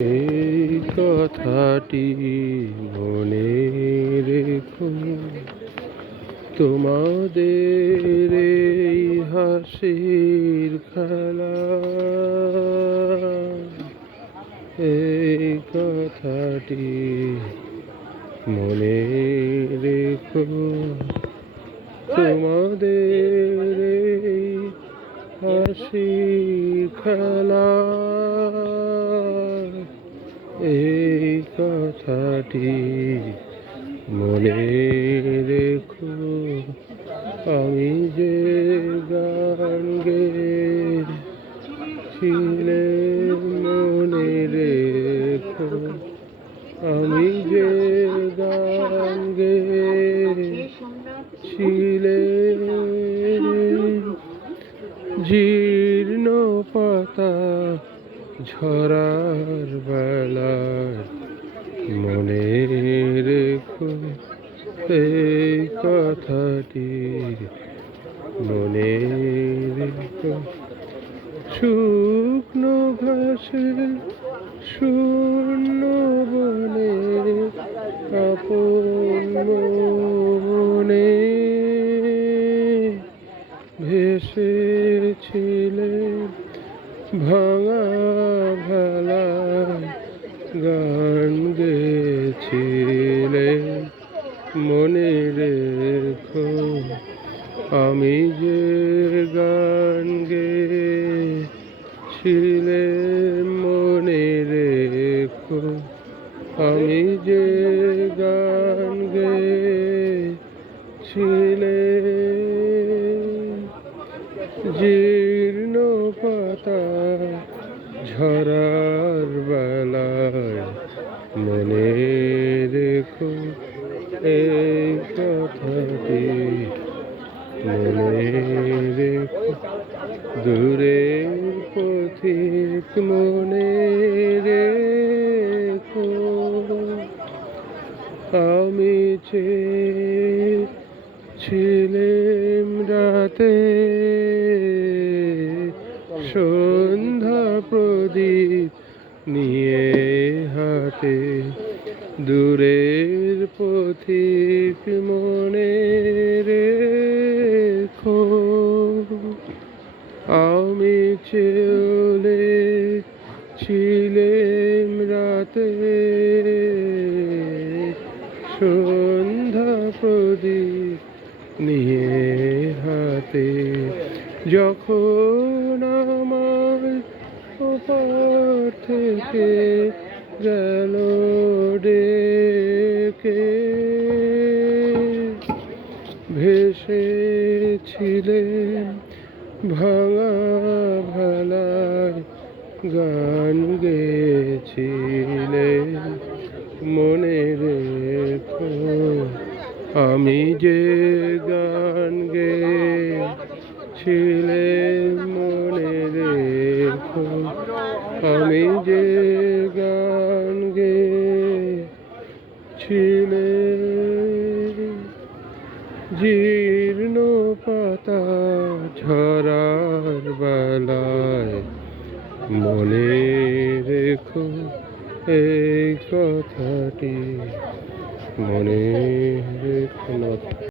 এই কথাটি মনে রেখো, তোমাদের এই হাসির খেলা। এই কথাটি মনে রেখো, তোমাদের এই হাসির খেলা। এই কথাটি মনে রেখো, আমি যে গান গেয়েছিলে মনে রেখো, আমি যে গান গেয়েছিলে জীর্ণ পাতা ঝরার বেলায় মনে রেখো, এই কথাটি মনে রেখো। শুকনো ঘাসের শূন্য বনে আপন মনে ভেসেছিলে ভাঙা ভেলায় গান গেয়েছিলে মনে রেখো, আমি যে গান গেয়েছিলে মনে রেখো, আমি যে গান গেয়েছিলে জীর্ণ পাতা ঝরার বেলায় মনে রেখো, এই কথাটি মনে রেখো। দূরের পথিক মনে রেখো, আমি চেয়েছিলাম রাতে সন্ধ্যা প্রদীপ নিয়ে হাতে। দূরের পথিক মনে রেখো, আমি চলেছিলাম রাতে সন্ধ্যা প্রদীপ নিয়ে হাতে। যখন আমার ওপার থেকে গেল ডেকে ভেসেছিলেন ভাঙা ভেলায় গান গেয়েছিলেন মনে রেখো, আমি যে গান গেয়েছিলেন মনে রেখো, আমি যে গান গেয়েছিলেন জীর্ণ পাতা ঝরার বেলায় মনে রেখো, এই কথাটি মনে